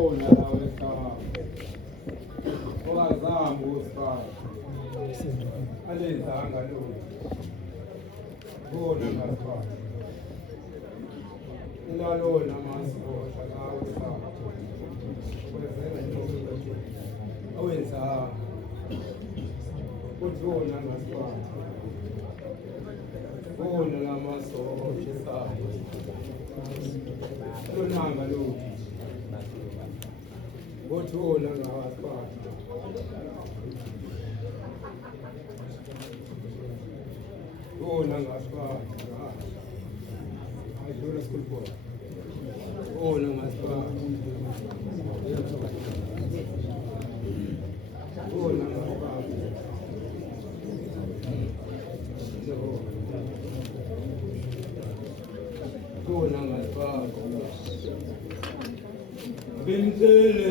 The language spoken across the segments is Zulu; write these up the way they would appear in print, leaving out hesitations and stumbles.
Bona lawe ekhaya. Ongazange usifake. Alenzanga lutho. Bona ngasifake. Ilalona masibosha nawe ekhaya. Wenzela into awenzanga. Uthi wona ngasifake. Bona lamasosha ekhaya. Lonanga lutho. Uthi wona ngasifake. Bona ngasifake. Ayidlula school boy. Bona ngasifake. Bona ngasifake. Bona ngasifake. Bimzele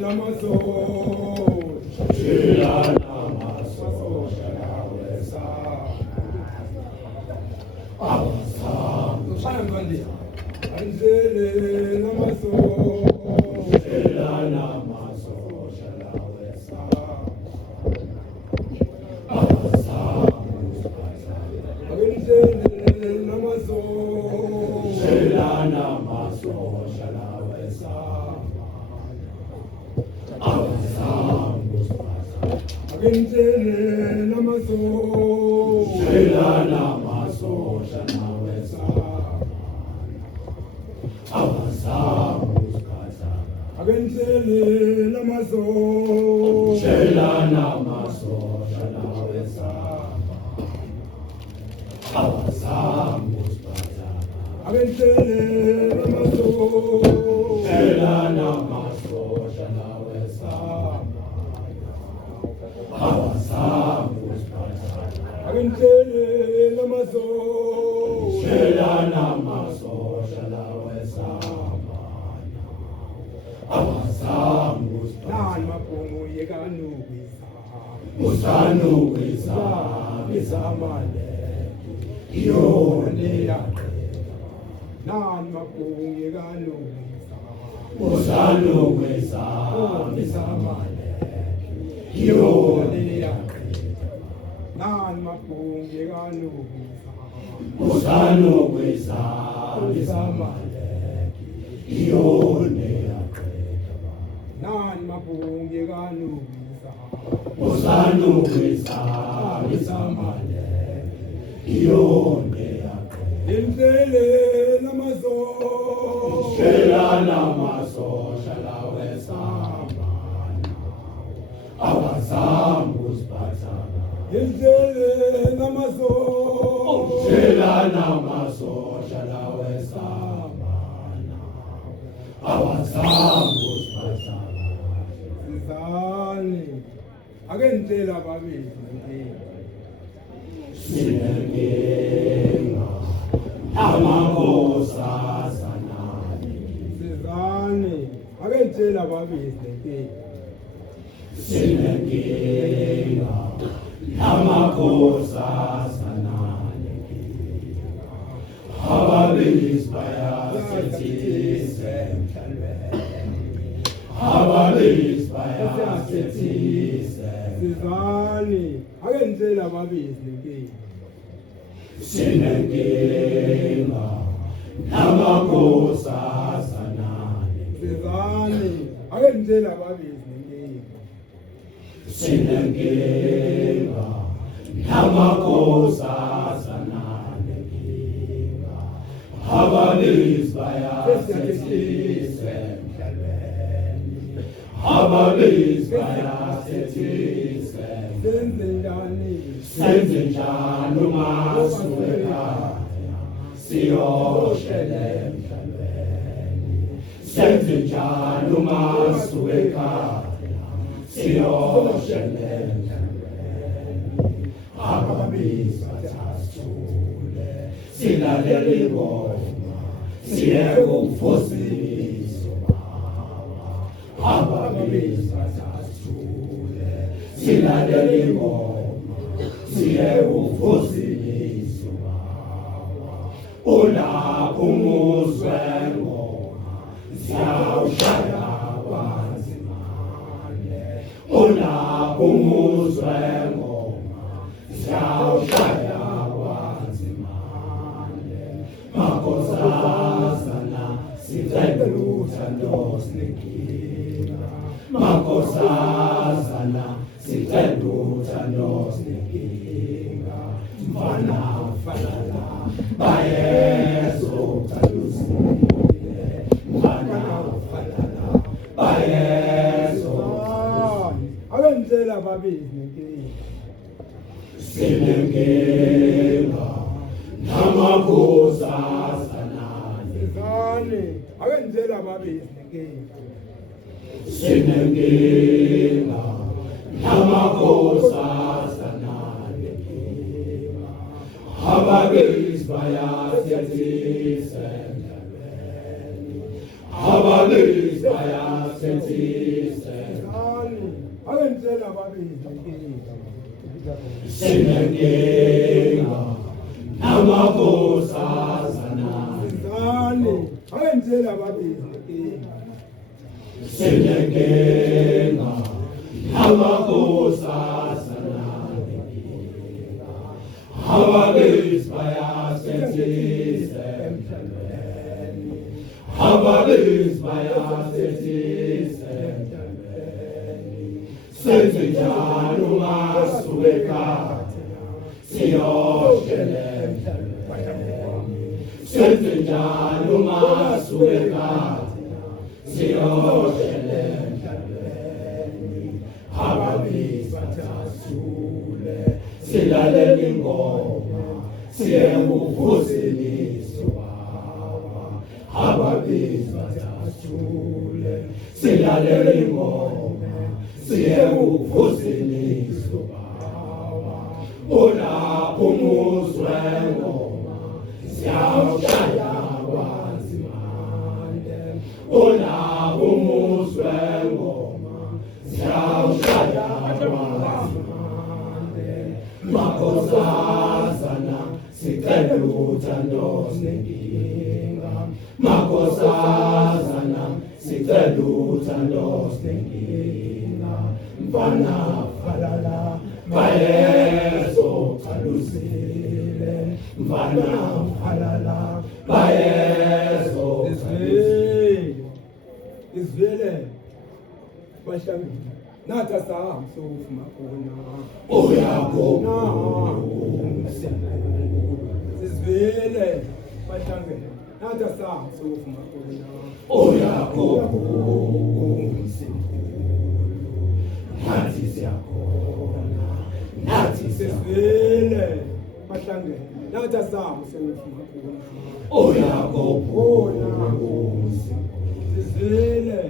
namasosha. Shila namasosha nawe sa. Awasam. Anzele namasosha. Shila namasosha nawe sa. Awasam. Bimzele namasosha. Shila namasosha nawe sa. Bimzele namasosha. Shila namasosha nawe sa. Abenzele namasosha. Shila namasosha nawe sa. Abenzele namasosha. Shila namasosha nawe sa. Abenzele namasosha. Shila namasosha nawe sa. Nani mapungu yekanukwisa. Musanukwisa bizamale. Yone yaqeda. Nani mapungu yekanukwisa. Musanukwisa bizamale. Yone yaqeda. Nani mapungu yekanukwisa. Musanukwisa bizamale. Yone nani mapunge kanubisa. Usanubisa bisamale. Iyone yakhe. Imzele namasosha. Shela namasosha lawe samana. Awasambu siphathana. Imzele namasosha. Shela namasosha lawe samana. Awasambu akenzela babili sinenkinga amakhosazana sizane akenzela babili sinenkinga amakhosazana ababili bayasethise ababili bayasethise sizani akenzela babili lenkinga sinenkinga namakhosazana sizani akenzela babili lenkinga sinenkinga namakhosazana lenkinga ababili bayasethise ababili bayasethise senze njalo masuka siyoshele emhlabeni senze njalo masuka siyoshele emhlabeni ababili bathule silalele ngoma siye ukufosisa ababili bathule silalele ngoma siye ukufosisa ola umuzwe ngoma siyawushaya umuzwe ngoma siyawushaya kwanzimane makhosazana sicela uthando sinenkinga makhosazana sicela uthando sinenkinga mfana falala bayezothanduzile mfana falala bayezo abenzela babili nenkinga sinenkinga namakhosazana zane abenzela babili nenkinga sinenkinga namakhosazana ababili bayasethise ababili bayasethise abenzela babili nenkinga sinenkinga namakhosazana zane abenzela babili nenkinga sinenkinga namakhosazana ababili bayasethise ababili bayasethise senze njalo masubeka siyoshele senze njalo masubeka siyoshele ababili bathasule silalela ingoma siyekuvusiliswa ababili bathasule silalela ingoma siyekuvusiliswa ulapho umuzwe ngoma siyawushaya kwanzimande ulapho umuzwe ngoma siyawushaya kwanzimande makhosazana sicela uthando sinenkinga makhosazana sicela uthando sinenkinga mfana falala bayezothanduzile mfana falala bayezothanduzile izwele bahlangene nathi asahambe sofuma khona uyakhona sizwele bahlangene nathi asahambe sofuma khona uyakhona nathi siyakhona nathi sizwele bahlangene nathi asahambe sofuma khona uyakhona sizwele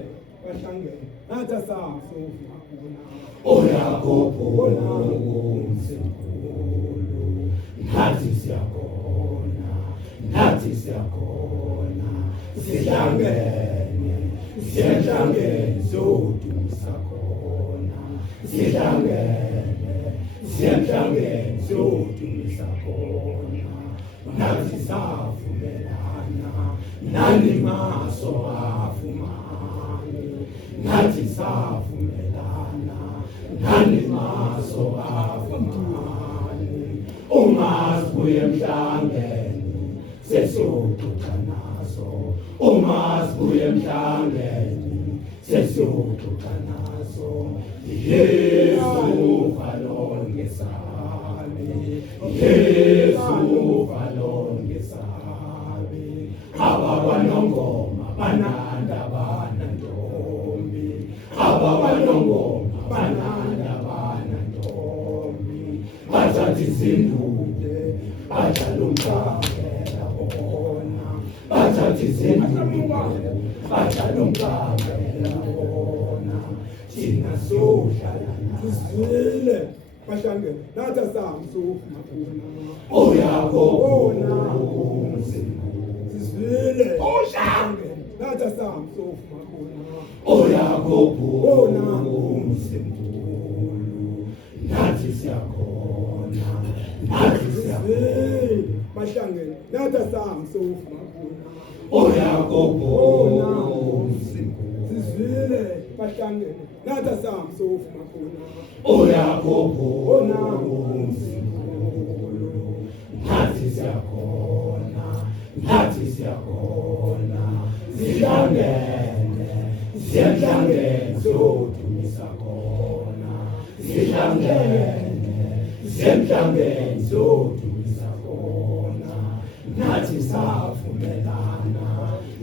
bahlangene nathi asahambe sofuma khona uyakhona nathi siyakhona nathi siyakhona sihlangene sihlangene sodumisa khona sihlangene sihlangene sodumisa khona nathi savumelana nani maso afumane nathi savumelana nani maso afumane umasibuye emhlangeni sesiyoxoxa naso umasibuye emhlangeni sesiyoxoxa naso Yesu valongesabe Yesu valongesabe abakwanongoma bananda banantombi abakwanongoma bananda banantombi bathatha izindude badlala umqamela bona bathatha izindude badlala umqamela bona thina sohlala sizwile bahlangene nathi asahambe sofuma khona uyakhona sizwile bahlangene nathi asahambe sofuma khona uyakhona nathi siyakhona nathi siyakhona bahlangene nathi asahambe sofuma khona uyakhona sizwile bahlangene nathi asamsofuma khona uyakhuphula umzimkhulu nathi siyakhona zihlangene zodumisa khona zihlangene zodumisa khona nathi savumelana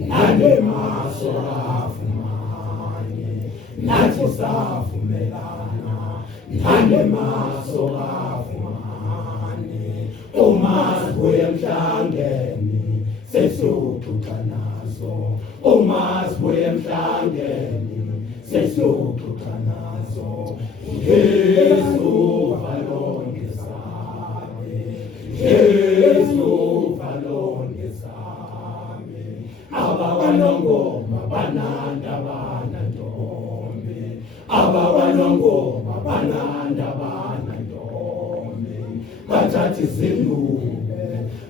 nalemaso afumane nathi savumelana nalemaso afumane uma sibuye emhlangeni sesiyoxoxa nazo uma sibuye emhlangeni sesiyoxoxa nazo Yesu valonke sami Yesu valonke sami abawanongoma bananda banantombi abawanongoma bananda banantombi bathatha izindube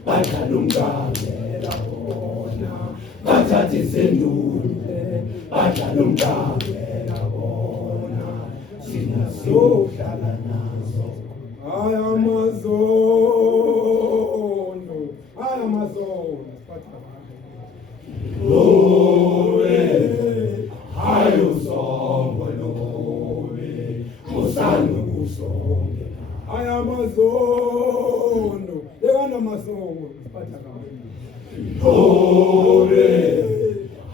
badlala umqangela bona bathatha izindube badlala umqangela bona thina siyohlala nazo ayamazono Lobe, hayo songo lobe, musano kusonge. ayamazono ekanamazono siphatha kahle Lobe,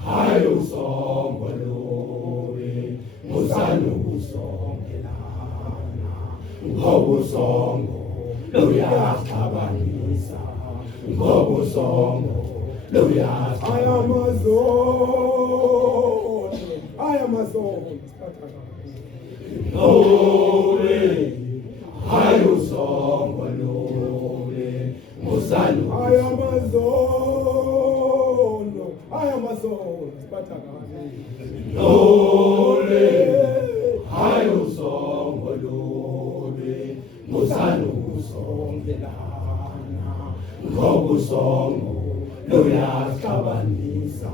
hayo songo lobe, musano kusonge lana. Ngobu songo, luyakhabanisa. Ngobu songo, ayamazono siphatha kahle Lobe, hayo songo lobe, musano ayamazono siphatha kahle Lobe, hayo songo lobe, musano kusongelana. Ngobu songo, luyasixabanisa.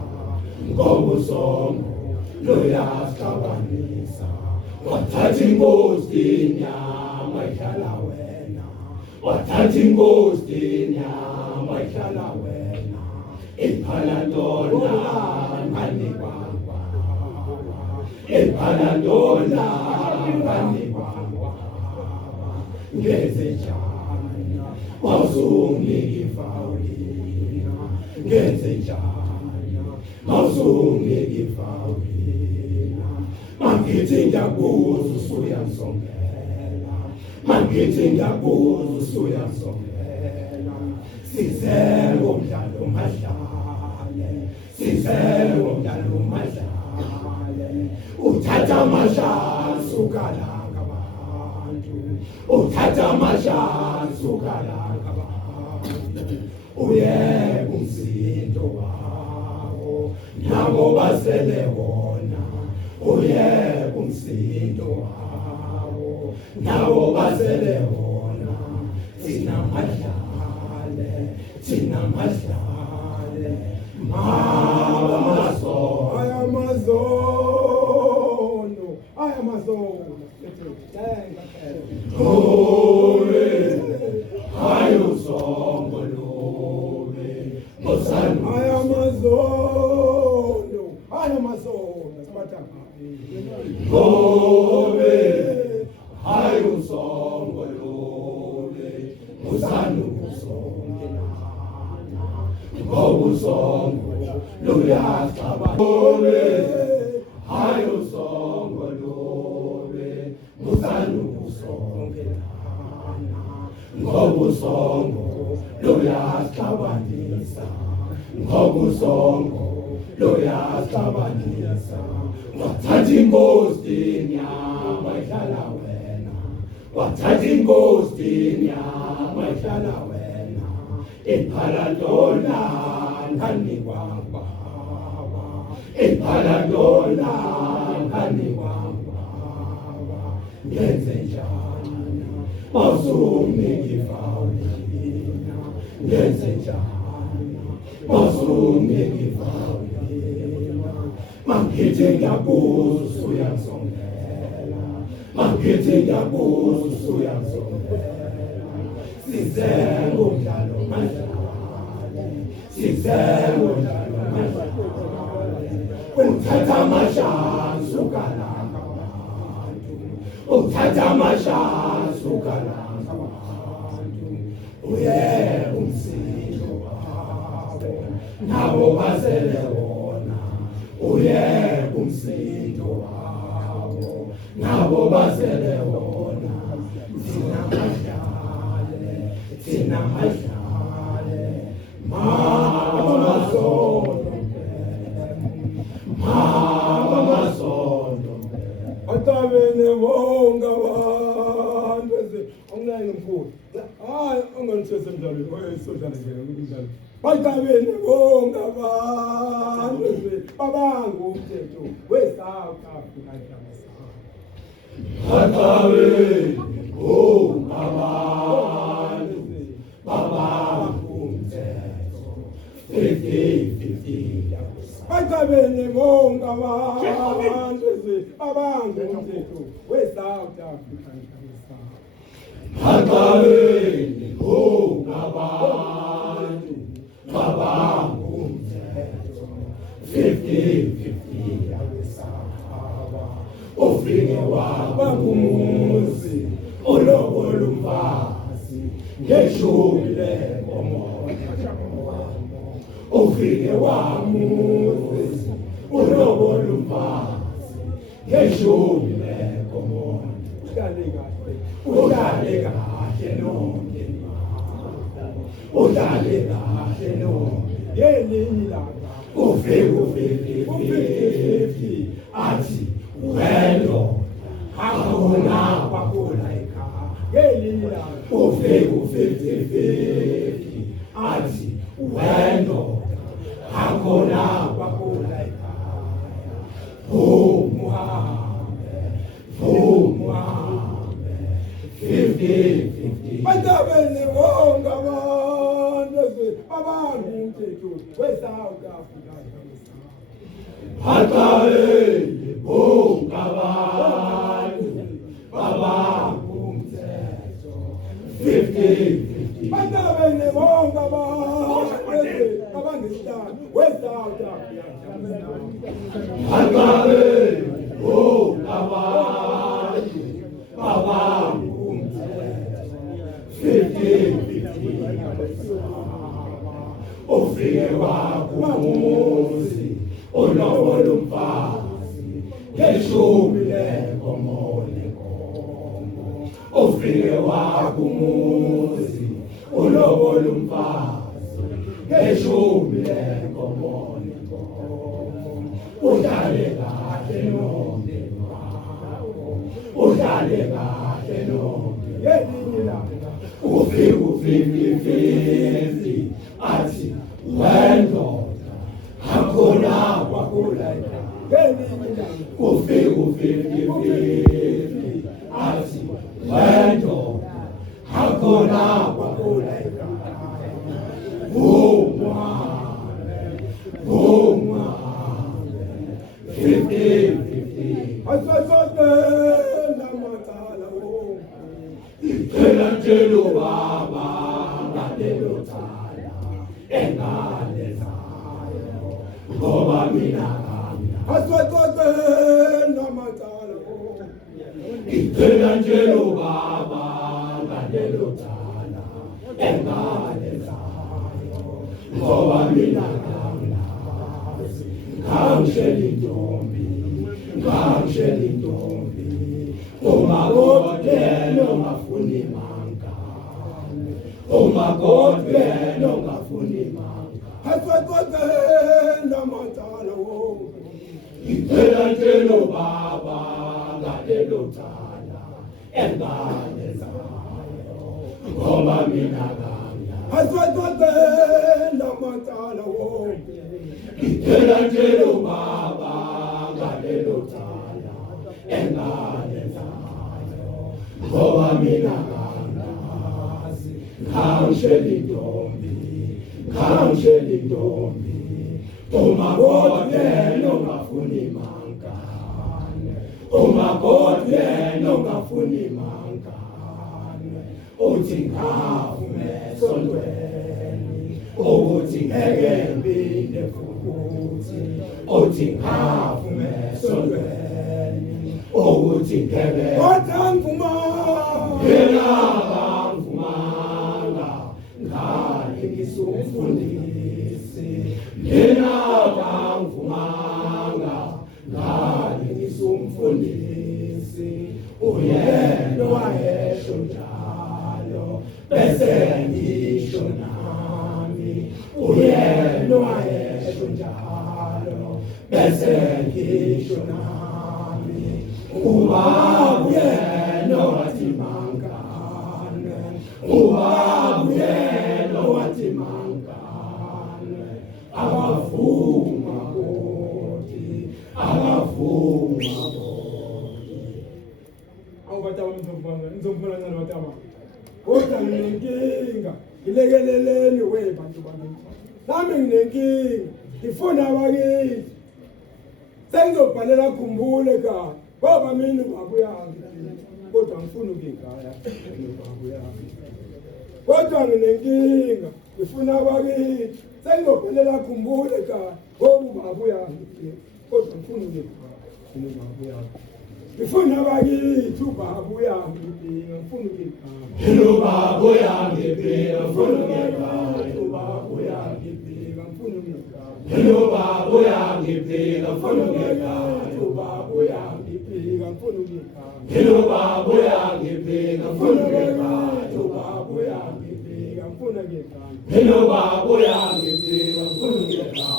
Ngobu songo, luyasixabanisa. Wathatha inkosi inyama ihlala wena wathatha inkosi inyama ihlala wena iphalandola ngani kwakwa iphalandola ngani kwakwa ngenze njani mawuzunginika ifawulina ngenze njani mawuzunginika ifawulina mangithi ngiyakuza usuyamsongela mangithi ngiyakuza usuyamsongela sizele umdlalo madlale sizele umdlalo madlale uthatha amashali sukalanga abantu uthatha amashali sukalanga abantu uyeka umsindo wawo nabo basele wona uyeka umsindo wawo nabo basele wona thina madlale ayamazono Lobe, hayo songo lobe, musano ayamazono siphatha kahle Lobe, hayo songo lobe, musano kusongelana. Ngobu songo, luyasixabanisa. Lobe, hayo songo lobe, musano kusongelana. Ngobu songo, luyasixabanisa. Ngobu songo, luyasixabanisa. Wathatha inkosi inyama ihlala wena wathatha inkosi inyama ihlala wena iphalandola ngani kwakwa iphalandola ngani kwakwa ngenze njani mawuzunginika ifawulina ngenze njani mawuzunginika ifawulina mangithi ngiyabuza uyangizongela mangithi ngiyabuza uyangizongela sizenga umdlalo madlala sizenga umdlalo madlala uthatha amashansi ukalanga abantu uthatha amashansi ukalanga abantu uye umsindo wabo nabo basele wona uye umsindo wabo nabo basele wona thina madlale mama masondo atabene bonga abantu ongayi mfuni hayi onganisese mdlalo oyisojana nje umdlalo batabene bonga abantu babangu umthetho we-South Africa batabene bonga abantu babangu umthetho 50-50 batabene bonga abantu babangu umthetho we-South Africa batabene bonga abantu babangu umthetho 50-50 abesahaba ufike waba kumuzi ulobola umfazi ngeshumi lenkomo ufike wamuzi ulobola umfazi ngeshumi lenkomo udlale kahle nomndeni udlale kahle nomndeni yelinye ilanga ufike 50-50 athi wena akuna kwakula ekhaya yelinye ilanga ufike 50-50 athi wena akuna kwakula ekhaya umuhambe 50-50 batabene bonga abantu babangu umthetho we-South Africa batabene bonga abantu babangu umthetho 50-50 batabene bonga abantu abangesihlanu we-South Africa batabene bonga abantu babangu umthetho 50-50 ufike wakumuzi ulobola umfazi ngeshumi lenkomo ufike wakumuzi ulobola umfazi ngeshumi lenkomo udlale kahle nomndeni wakho udlale kahle nomndeni yelinye ilanga ufike 50-50 athi wendoda akhona kwakula yelinye ilanga ufike 50-50 athi wendoda akhona kwakula Buma 50-50 asasotela matala iphela njelo baba ngalelo thala engale zayo ngoba mina asasotela matala iphela njelo baba ngalelo thala engale zayo ngoba mina Ngangishela intombi umagodela ongafuni mangane umagodela ongafuni mangane asaqoqela matala wonke iphela njelo baba ngalelo thala engane zayo ngoba mina asaqoqela matala wonke iphela njelo baba ngalelo thala engane zayo ngoba mina ngangishela intombi umakoti yena ungafuni mankane, umakoti yena ungafuni mankane, uthi ngavume esontweni, ukuthi ngeke ngiphinde futhi, uthi ngavume esontweni, ukuthi ngeke kodwa ngivuma yena bangivumanga ngani ngisumfundisi, yena bangivumanga ngani ngisumfundisi, uyena wayesho njalo bese ngisho nami, uyena wayesho njalo bese ngisho nami, ubaba uyena wathi mankane, ubaba uyena wathi mankane, abavuma kodwa, abavuma kodwa. awubataba ngizomfuna kancane bataba kodwa nginenkinga ngilekeleleni bantu bami nami nginenkinga ngifuna abakithi sengizobhalela khumbule ekhaya ngoba mina ubaba uyangiphila kodwa ngifuna ukuyigaya ubaba uyangiphila kodwa nginenkinga ngifuna abakithi sengizobhalela khumbule ekhaya ngoba ubaba uyangiphila kodwa ngifuna ukuyigaya ubaba uyangiphila ngifuna abakithi ubaba uyangiphila ngifuna ukuyigaya ubaba uyangiphila ngifuna ukuyigaya, ubaba uyangiphila ngifuna ukuyigaya ubaba uyangiphila ngifuna ukuyigaya, ubaba uyangiphila ngifuna ukuyigaya ubaba uyangiphila ngifuna ukuyigaya, ubaba uyangiphila ngifuna ukuyigaya ubaba uyangiphila ngifuna ukuyigaya,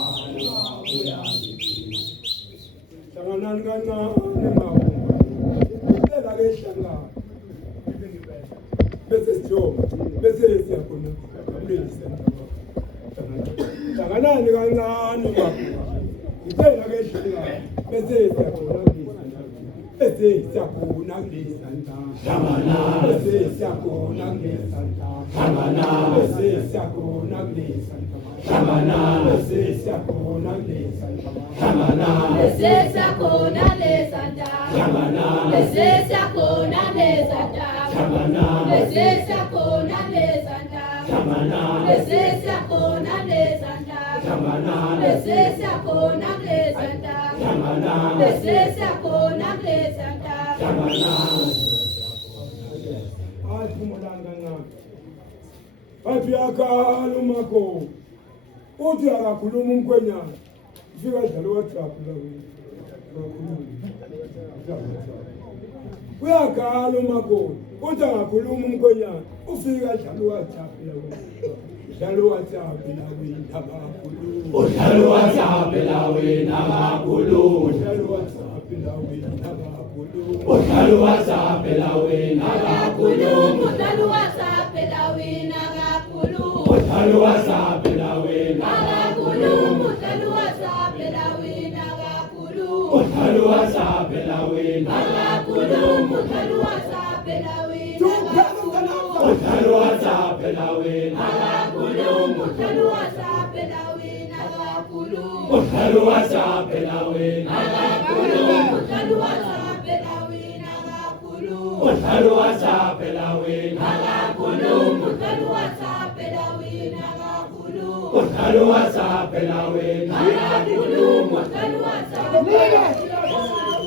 ubaba uyangiphila. hlanganani kancane mawunga impela ke hlangana bese sijoba bese siyakhona kulungisa hlanganani kancane mawunga impela ke hlangana bese siyakhona kulungisa bese siyakhona kulungisa Hlanganani, bese siyakhona kulungisa hlanganani, bese siyakhona kulungisa hlanganani, bese siyakhona kulungisa hlanganani, Besesia kona lesanda, hlanganani, besesia kona lesanda, hlanganani, besesia kona lesanda, hlanganani, besesia kona lesanda, hlanganani, besesia kona lesanda, hlanganani, besesia kona lesanda. hlanganani. aphumulanga kancane bathi yakhala umakho uthi akakhuluma umkhwenyana ufika dlala WhatsApp la uyakhala umakho uthi akakhuluma umkhwenyana ufika dlala WhatsApp la dlala WhatsApp la abakhuluma Udlala WhatsApp la wena kakhulu, dlala WhatsApp la abakhuluma udlala WhatsApp la wena kakhulu, Udlala WhatsApp la wina kakhulu, udlala WhatsApp la wena kakhulu, udlala WhatsApp la wina kakhulu, udlala WhatsApp la wena kakhulu, udlala WhatsApp la wina kakhulu. udlala WhatsApp la wena Agakulu, udlala WhatsApp la wina kakhulu. udlala WhatsApp la wena Agakulu, udlala WhatsApp la wina kakhulu. udlala WhatsApp la wena Agakulu, udlala WhatsApp la wina kakhulu. udlala WhatsApp la wena Agakulu, udlala WhatsApp la wina kakhulu.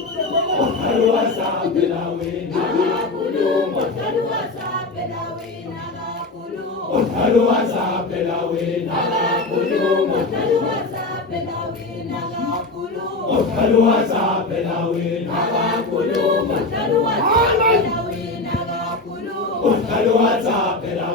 udlala WhatsApp la wena Agakulu, udlala WhatsApp la wina kakhulu. udlala WhatsApp la wena Agakulu, udlala WhatsApp la wina kakhulu. udlala WhatsApp la wena Agakulu, udlala WhatsApp la wina kakhulu. udlala WhatsApp la